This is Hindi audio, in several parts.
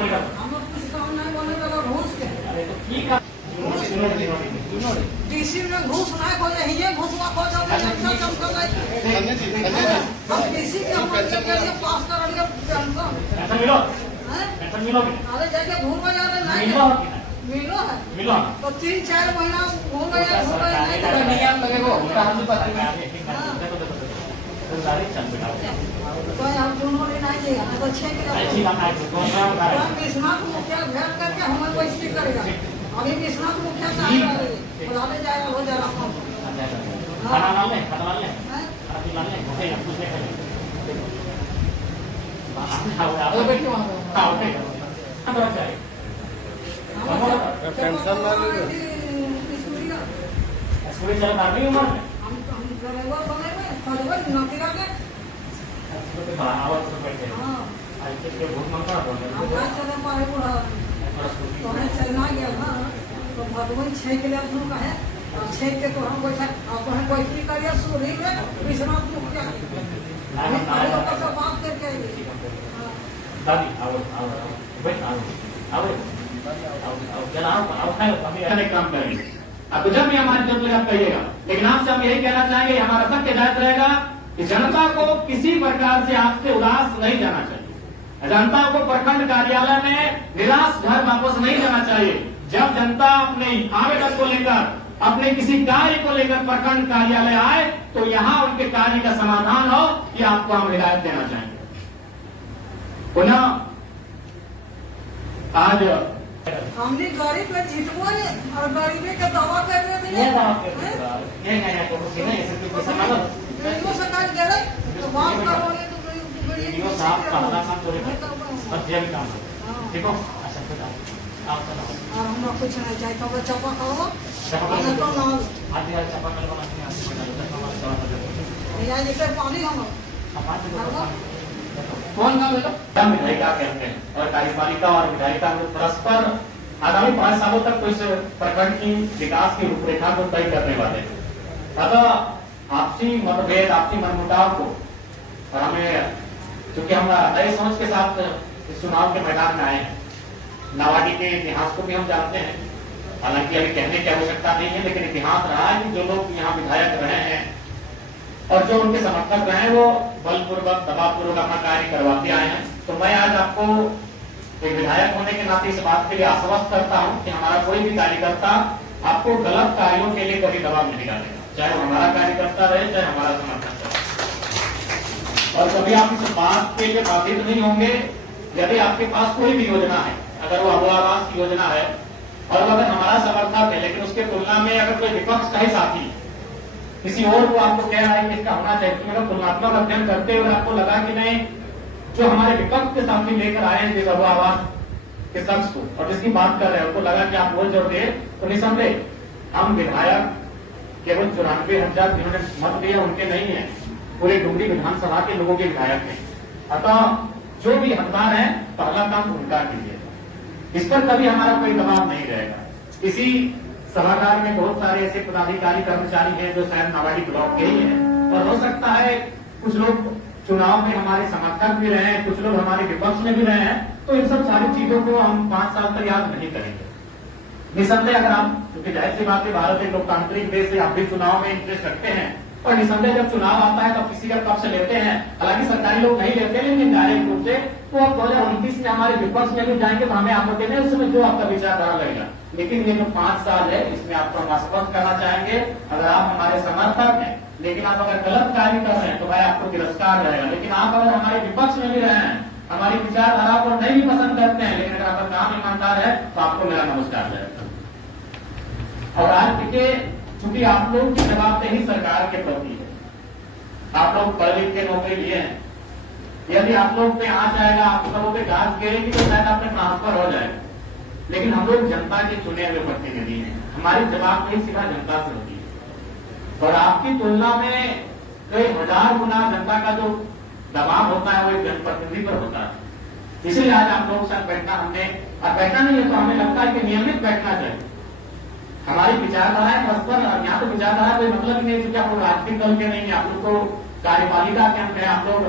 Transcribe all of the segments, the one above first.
हम लोग कुछ काम नहीं बोले तो घूस के अरे तो ठीक है डीसी में घूस ना खोजे ये घूसवा खोजो चमको हम डीसी के हम लिए पास कर लिए पेंशन मिलोगे अरे जाके घूम गया मिलो मिलो है मिलो तो 3-4 महीना घूम गया नहीं नियम लगेगा उनका हम पता नहीं कोई हम दोनों ने नहीं दिया तो 6 किलो विश्वनाथ मुखिया भेज करके हमें कोई स्थिति करेगा अभी विश्वनाथ मुखिया साहब बुलाने जाएगा हो जा रहा खाना डाल ले खाना डाल ले खाना डाल ले ओके कुछ नहीं वो बैठे वहाँ ओके हम बड़ा चाहिए पेंशन ना ले स्कूल चला कर रही उम्र में हम ड्राइवर बने में फरवर नौकरी के तो आवाज तो बैठे हां आज के बहुत मन कर रहा है हम आज चले पाए बुढ़ा तो है चलना गया ना तो भगवान 6 किलो हम का है और 6 के तो हम बैठा अब हम कोई की करिया सूरी में विश्वनाथ मुखिया अभी का सब बात करके दादी आओ बैठ आओ चला आओ खाओ अभी अनेक काम करेंगे आपको जब भी हमारी जरूरत लगे आप कहिएगा लेकिन आपसे हम यही कहना चाहेंगे हमारा सत्य हिदायत रहेगा कि जनता को किसी प्रकार से आपसे उदास नहीं जाना चाहिए जनता को प्रखंड कार्यालय में निराश घर वापस नहीं जाना चाहिए जब जनता अपने आवेदन को लेकर अपने किसी कार्य को लेकर प्रखंड कार्यालय आए तो यहाँ उनके कार्य का समाधान हो ये आपको हम हिदायत देना चाहेंगे पुनः आज हमने गरीब पे जीतवा ने और गरीबी का दावा कर रहे थे ये तो नहीं ऐसे कुछ समझ वीडियो सरकार दे रही तो बात करो ने तो वीडियो साहब का बड़ा काम तो है ये भी काम ठीक हो अच्छा तो आप चलो और हम लोग कुछ नहीं चाहिए तो चपा खाओ चपा तो ना आज यार चपा कल बनाते हैं यार लेकर पानी हम कौन काम है तो विधायिका कहते हैं और कार्यपालिका और विधायिका को परस्पर आगामी 5 सालों तक तो इस प्रखंड की विकास की रूपरेखा को तय करने वाले हैं अतः आपसी मतभेद आपसी मनमुटाव को और हमें चूंकि हम नए सोच के साथ इस चुनाव के मैदान में आए हैं नावाडी के इतिहास को भी हम जानते हैं हालांकि अभी कहने की आवश्यकता नहीं है लेकिन इतिहास रहा है कि जो लोग यहाँ विधायक रहे हैं और जो उनके समर्थक रहे हैं वो बलपूर्वक दबावपूर्वक अपना कार्य करवाते आए हैं तो मैं आज आपको एक विधायक होने के नाते इस बात के लिए आश्वस्त करता हूं कि हमारा कोई भी कार्यकर्ता आपको गलत कार्यों के लिए कभी दबाव नहीं डालेगा चाहे वो हमारा कार्यकर्ता रहे चाहे हमारा समर्थक रहे और कभी आप इस बात के लिए बाधित नहीं होंगे यदि आपके पास कोई भी योजना है अगर वो अबू आवास की योजना है और अगर हमारा समर्थक है लेकिन उसके तुलना में अगर कोई विपक्ष का ही साथी किसी और को आपको कह रहा है कि इसका होना चाहिए तो तुलनात्मक अध्ययन करते हुए आपको लगा कि नहीं जो हमारे विपक्ष के साथी लेकर आए हैं जिस अबू आवास के शख्स को और जिसकी बात कर रहे हैं उनको लगा कि आप वोट जोड़ दे तो निसंदेह हम विधायक केवल 94,000 जिन्होंने मत दिया उनके नहीं है पूरे डुमरी विधानसभा के लोगों के विधायक हैं अतः जो भी हकदार है पहला काम उनका कीजिए इस पर कभी हमारा कोई दबाव नहीं रहेगा इसी सभागार में बहुत सारे ऐसे पदाधिकारी कर्मचारी हैं जो शायद नावाडी ब्लॉक के ही हैं और हो सकता है कुछ लोग चुनाव में हमारे समर्थक भी रहे हैं कुछ लोग हमारे विपक्ष में भी रहे हैं तो इन सब सारी चीजों को हम 5 साल तक याद नहीं करेंगे निसंदेह अगर आप क्योंकि जाहिर सी बात है भारत एक लोकतांत्रिक देश है आप भी चुनाव में इंटरेस्ट रखते हैं और निसंदेह जब चुनाव आता है तब किसी का पक्ष लेते हैं हालांकि सरकारी लोग नहीं लेते लेकिन डायरेक्ट रूप से तो अब 2029 में हमारे विपक्ष में भी जाएंगे तो हमें आपको देने उस समय जो आपका विचारधारा लगेगा लेकिन ये जो 5 साल है इसमें आपको हम आश्वस्त करना चाहेंगे अगर आप हमारे समर्थक हैं लेकिन आप अगर गलत कार्य कर रहे हैं तो भाई आपको तिरस्कार रहेगा लेकिन आप अगर हमारे विपक्ष में भी रहे हैं हमारी विचारधारा को नहीं भी पसंद करते हैं लेकिन अगर आपका काम ईमानदार है तो आपको मेरा नमस्कार रहेगा और आज के चूंकि आप लोग की जवाबदेही सरकार के प्रति है आप लोग पढ़ लिख के नौकरी लिए हैं यदि आप लोग पे आ जाएगा आप लोगों पे घास गिरेगी तो शायद आपने ट्रांसफर हो जाएगा लेकिन हम लोग जनता के चुने हुए प्रतिनिधि हैं हमारी जवाबदेही सीधा जनता से होती है और आपकी तुलना में कई 1000 गुना जनता का जो दबाव होता है वो एक जनप्रतिनिधि पर होता है इसलिए आज आप लोगों के साथ बैठना हमने और बैठना नहीं है तो हमें लगता है कि नियमित बैठना चाहिए हमारी विचारधाराएं परस्पर यहाँ तो विचारधारा कोई मतलब ही नहीं क्योंकि आप लोग राजनीतिक दल के नहीं है आप लोग तो कार्यपालिका के अंदर आप लोग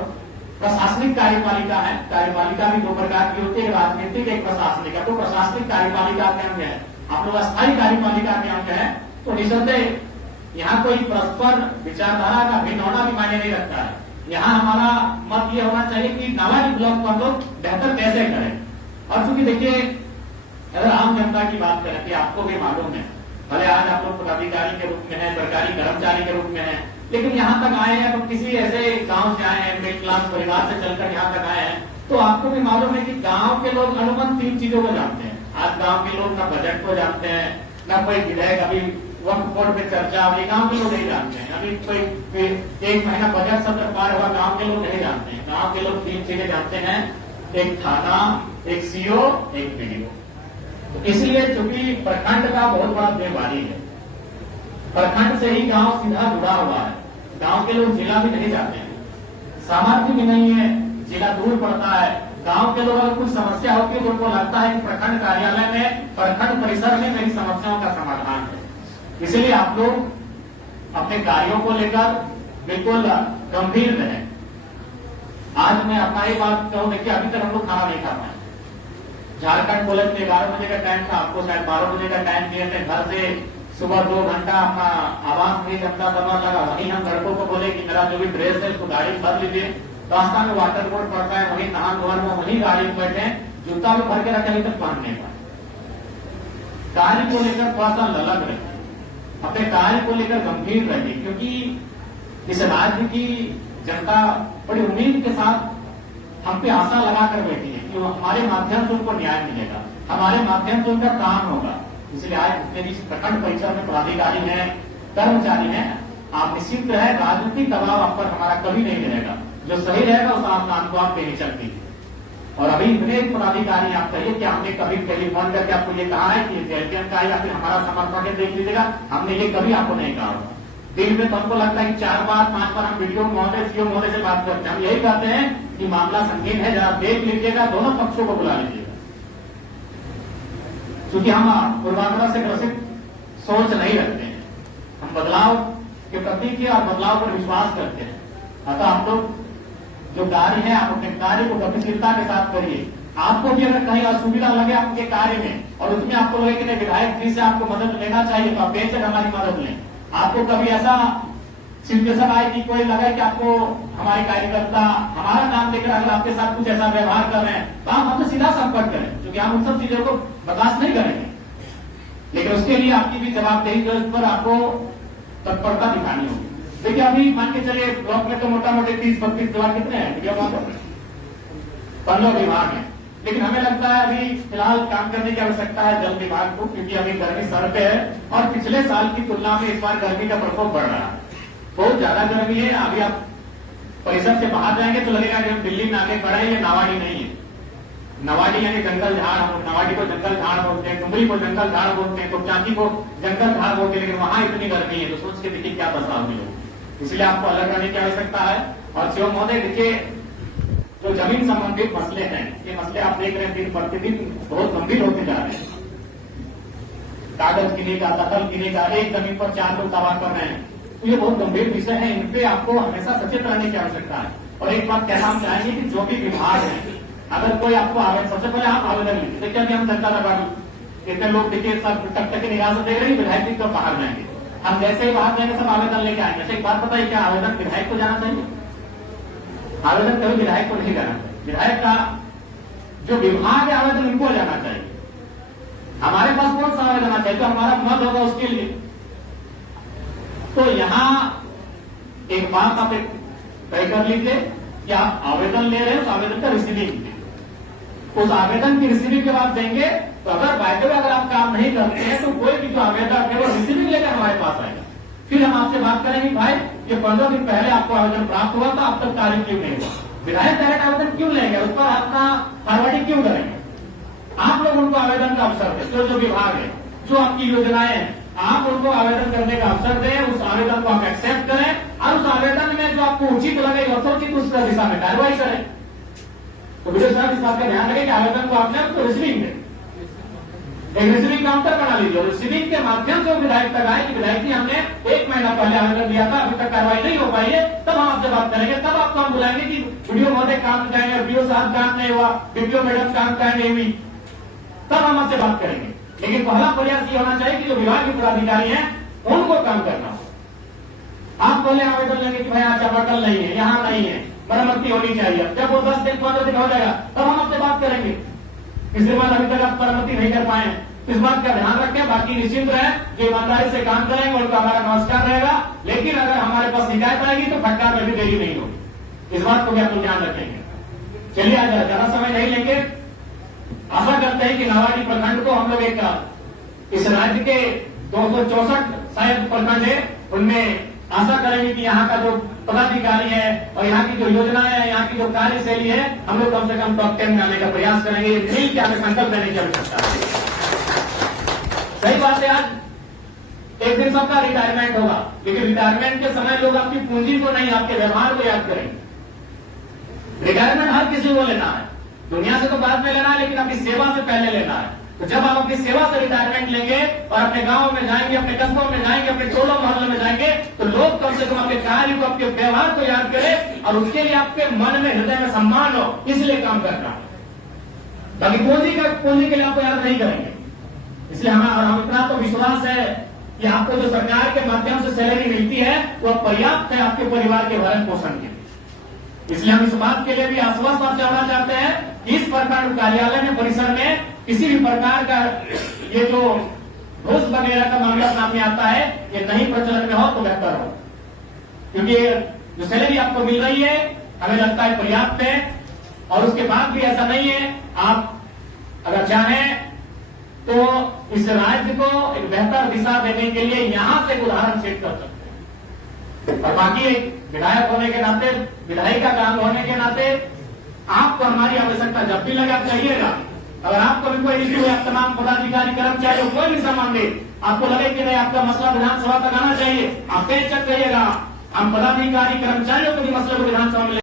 प्रशासनिक कार्यपालिका है। कार्यपालिका भी दो प्रकार की होती है, एक राजनीतिक, एक प्रशासनिक है। तो प्रशासनिक कार्यपालिका के अंग है, आप लोग अस्थायी कार्यपालिका के अंग है। तो निसंदेह यहाँ कोई परस्पर विचारधारा का भिन्न होना भी मायने नहीं रखता है। यहाँ हमारा मत ये होना चाहिए कि नावाडी ब्लॉक को हम लोग बेहतर कैसे करें। और चूंकि देखिए, अगर आम जनता की बात करें कि आपको भी मालूम है, भले आज आप लोग पदाधिकारी के रूप में है, सरकारी कर्मचारी के रूप में है, लेकिन यहाँ तक आए हैं तो किसी ऐसे गांव से आए हैं, मिडिल क्लास परिवार से चलकर यहाँ तक आए हैं, तो आपको भी मालूम है कि गांव के लोग अनुबंध 3 चीजों को जानते हैं। आज गांव के लोग ना बजट को जानते हैं, ना कोई विधेयक अभी वक्त बोर्ड पे चर्चा अभी गांव के लोग नहीं जानते हैं। अभी कोई 1 महीना बजट सत्र पार हुआ, गांव के लोग नहीं जानते हैं। गांव के लोग 3 चीजें जानते हैं, एक थाना, एक सीओ, एक बीडीओ। तो इसलिए चूंकि प्रखंड का बहुत बड़ा जिम्मेवारी है, प्रखंड से ही गांव सीधा जुड़ा हुआ है। गांव के लोग जिला भी नहीं जाते हैं, सामर्थ्य भी नहीं है, जिला दूर पड़ता है। गांव के लोग अगर कुछ समस्या होती है तो उनको लगता है कि प्रखंड कार्यालय में, प्रखंड परिसर में मेरी समस्याओं का समाधान है। इसलिए आप लोग अपने कार्यों को लेकर बिल्कुल गंभीर रहें। आज मैं अपना ही बात कहूं, देखिए अभी तक हम लोग खाना नहीं खा पाए। झारखंड पुलिस ने 11 बजे का टाइम था, आपको शायद 12 बजे का टाइम दिए थे। घर से सुबह 2 घंटा अपना आवास नहीं जमता करना लगा। वहीं हम लड़कों को बोले कि मेरा जो भी ड्रेस है उसको गाड़ी भर लीजिए, रास्ता में वाटर बोर्ड पड़ता है, वहीं नहा धोर में वहीं गाड़ी में बैठे, जूता भी भर के रखे, अभी तक पहन नहीं पाए। कार्य को लेकर थोड़ा सा ललक रहे, अपने कार्य को लेकर गंभीर रहिए, क्योंकि इस राज्य की जनता बड़ी उम्मीद के साथ हम पे आशा लगाकर बैठी है कि हमारे माध्यम से उनको न्याय मिलेगा, हमारे माध्यम से उनका काम होगा। इसलिए आज जितने भी प्रखंड परिसर में पदाधिकारी हैं, कर्मचारी हैं, आप निश्चित है राजनीतिक दबाव आप पर हमारा कभी नहीं मिलेगा। जो सही रहेगा उस काम को आप नहीं चलती। और अभी इतने पदाधिकारी आप कहिए कि हमने कभी टेलीफोन करके आपको ये कहा है कि एटीएम का या फिर हमारा समर्थन है देख लीजिएगा, हमने ये कभी आपको नहीं कहा होगा। दिन में तो हमको लगता है कि 4 बार 5 बार हम वीडियो महोदय, सीओ महोदय से बात करते हैं। हम यही कहते हैं कि मामला संगीन है, जरा देख लीजिएगा, दोनों पक्षों को बुला लीजिएगा। क्योंकि हम पूर्वाग्रह से ग्रसित सोच नहीं रखते हैं, हम बदलाव के प्रति की और बदलाव पर विश्वास करते हैं। अतः आप लोग जो कार्य है, आप अपने कार्य को गतिशीलता के साथ करिए। आपको भी अगर कहीं असुविधा लगे आपके कार्य में और उसमें आपको लगे कि नहीं विधायक जी से आपको मदद लेना चाहिए, तो आप बेशक हमारी मदद लें। आपको कभी ऐसा सिचुएशन आए कि कोई लगे कि आपको हमारे कार्यकर्ता हमारा नाम लेकर अगर आपके साथ कुछ ऐसा व्यवहार कर रहे हैं, तो आप हमसे सीधा संपर्क करें, क्योंकि हम उन सब चीजों को बर्दाश्त नहीं करेंगे। लेकिन उसके लिए आपकी भी जवाबदेही जो इस पर आपको तत्परता दिखानी होगी। देखिए अभी मान के चलिए ब्लॉक में तो मोटा मोटी 30-32 विभाग कितने हैं, 15 विभाग हैं। लेकिन हमें लगता है अभी फिलहाल काम करने की आवश्यकता है जल विभाग को, क्योंकि अभी गर्मी सर पे है और पिछले साल की तुलना में इस बार गर्मी का प्रकोप बढ़ रहा है, बहुत ज्यादा गर्मी है। अभी आप परिसर से बाहर जाएंगे तो लगेगा कि दिल्ली में आगे बढ़े, ये नावाडी नहीं है। नवाडी यानी जंगल झाड़, हम नवाडी को जंगल झाड़ बोलते हैं, डुमरी को जंगल झाड़ बोलते हैं, तो चांदी को जंगल झाड़ बोलते हैं, लेकिन वहां इतनी गर्मी है, तो सोच के देखिए क्या बदलाव मिलेगा। इसलिए आपको अलग रहने की आवश्यकता है। और शिव महोदय देखिए, जो जमीन संबंधित मसले हैं, ये मसले आप देख रहे हैं दिन प्रतिदिन बहुत गंभीर होते जा रहे हैं। कागज गिने का, दखल गिने का, एक जमीन पर 4 लोग दावा कर रहे हैं, तो ये बहुत गंभीर विषय है। इन पे आपको हमेशा सचेत रहने की आवश्यकता है। और एक बात कहना हम चाहेंगे कि जो भी विभाग है, अगर कोई आपको आवेदन, सबसे पहले आप आवेदन लीजिए। देखिए अभी हम जनता दरबार इतने लोग देखिए सब टक टक निगाह से देख रहे हैं, विधायक जी तो बाहर जाएंगे, हम जैसे ही बाहर जाएंगे सब आवेदन लेके आएंगे। एक बात बताइए, क्या आवेदन विधायक को जाना चाहिए? आवेदन कभी विधायक को नहीं जाना चाहिए। विधायक का जो विभाग है आवेदन उनको जाना चाहिए। हमारे पास कौन सा आवेदन आना चाहिए, तो हमारा मत होगा उसके लिए। तो यहां एक बात आप तय कर लीजिए कि आप आवेदन ले रहे हैं, उस आवेदन का रिसीविंग, उस आवेदन की रिसीविंग के बाद देंगे। तो अगर बाय द वे अगर आप काम नहीं करते हैं, तो कोई भी जो आवेदन है वो रिसीविंग लेकर हमारे पास आएगा। फिर हम आपसे बात करेंगे, भाई ये 15 दिन पहले आपको आवेदन प्राप्त हुआ था, अब तक कार्य क्यों नहीं हुआ? विधायक डायरेक्ट आवेदन क्यों लेंगे, उस पर अपना फॉरवर्डिंग क्यों करेंगे? आप लोग उनको आवेदन का अवसर दें। जो विभाग है, जो आपकी योजनाएं हैं, आप उनको आवेदन करने का अवसर दें, उस आवेदन को आप एक्सेप्ट करें और उस आवेदन में जो आपको उचित लगे, यथोचित उस दिशा में कार्रवाई करें। तो वीडियो साहब इस बात का ध्यान रखें कि आवेदन को आपने उसको रिसीविंग दें। एक रिसीविंग काउंटर बना लीजिए और रिसीविंग के माध्यम से विधायक तक आए कि विधायक जी हमने 1 महीना पहले आवेदन दिया था, अभी तक कार्रवाई नहीं हो पाई है, तब हम आपसे बात करेंगे, तब आपको हम बुलाएंगे कि वीडियो महोदय काम जाएंगे, बीओ साहब काम नहीं हुआ, बीपीओ मैडम काम नहीं हुई, तब हम आपसे बात करेंगे। लेकिन पहला प्रयास ये होना चाहिए कि जो विभाग के पदाधिकारी हैं उनको काम करना हो। आप पहले आवेदन लेंगे कि भाई यहाँ चापाकल नहीं है, यहाँ नहीं है, मरम्मती होनी चाहिए, जब वो 10 दिन 15 दिन हो जाएगा तब हम आपसे बात करेंगे। इसके बाद अभी तक आप मरम्मती नहीं कर पाए, इस बात का ध्यान रखें। बाकी निश्चिंत रहे, जो ईमानदारी से काम करेंगे उनका हमारा नमस्कार रहेगा। लेकिन अगर हमारे पास शिकायत आएगी तो फटकार में भी देरी नहीं होगी, इस बात को भी आप लोग ध्यान रखेंगे। चलिए आज ज्यादा समय नहीं लेंगे। आशा करते हैं कि नावाडी प्रखंड को हम लोग एक इस राज्य के 264 शायद प्रखंड है, उनमें आशा करेंगे कि यहाँ का जो पदाधिकारी है और यहाँ की जो योजनाएं है, यहाँ की जो कार्यशैली है, हम लोग कम से कम टॉप 10 में आने का प्रयास करेंगे। मिल के हमें संकल्प लेने की आवश्यकता है। सही बात है, आज एक दिन सबका रिटायरमेंट होगा, लेकिन रिटायरमेंट के समय लोग आपकी पूंजी को नहीं, आपके व्यवहार को याद करेंगे। रिटायरमेंट हर किसी को लेना है, दुनिया से तो बाद में लेना है, लेकिन अपनी सेवा से पहले लेना है। तो जब आप अपनी सेवा से रिटायरमेंट लेंगे और अपने गांव में जाएंगे, अपने कस्बों में जाएंगे, अपने टोलों मोहल्लों में जाएंगे, तो लोग कम से कम आपके कार्य को, आपके व्यवहार को याद करें और उसके लिए आपके मन में, हृदय में सम्मान हो, इसलिए काम करना है। बाकी पूंजी के लिए आपको याद नहीं करेंगे। इसलिए हम इतना तो विश्वास है कि आपको जो सरकार के माध्यम से सैलरी मिलती है वह पर्याप्त है आपके परिवार के भरण पोषण के लिए। इसलिए हम इस बात के लिए भी आश्वस्त आपसे होना चाहते हैं कि इस प्रखंड कार्यालय में, परिसर में किसी भी प्रकार का ये जो घूस वगैरह का मामला सामने आता है, ये नहीं प्रचलन में हो तो बेहतर हो, क्योंकि जो सैलरी आपको मिल रही है हमें लगता है पर्याप्त है। और उसके बाद भी ऐसा नहीं है, आप अगर चाहें तो इस राज्य को एक बेहतर दिशा देने के लिए यहां से उदाहरण सेट कर सकते हैं। और बाकी विधायक होने के नाते, विधायिका काम होने के नाते आपको हमारी आवश्यकता जब भी लगे आप चाहिएगा। अगर आपको भी कोई इश्यू है, तमाम पदाधिकारी कर्मचारी कोई भी सामान दे, आपको लगे कि नहीं आपका मसला विधानसभा तक आना चाहिए, आप बेचक कहिएगा। हम पदाधिकारी कर्मचारियों को भी मसले को विधानसभा में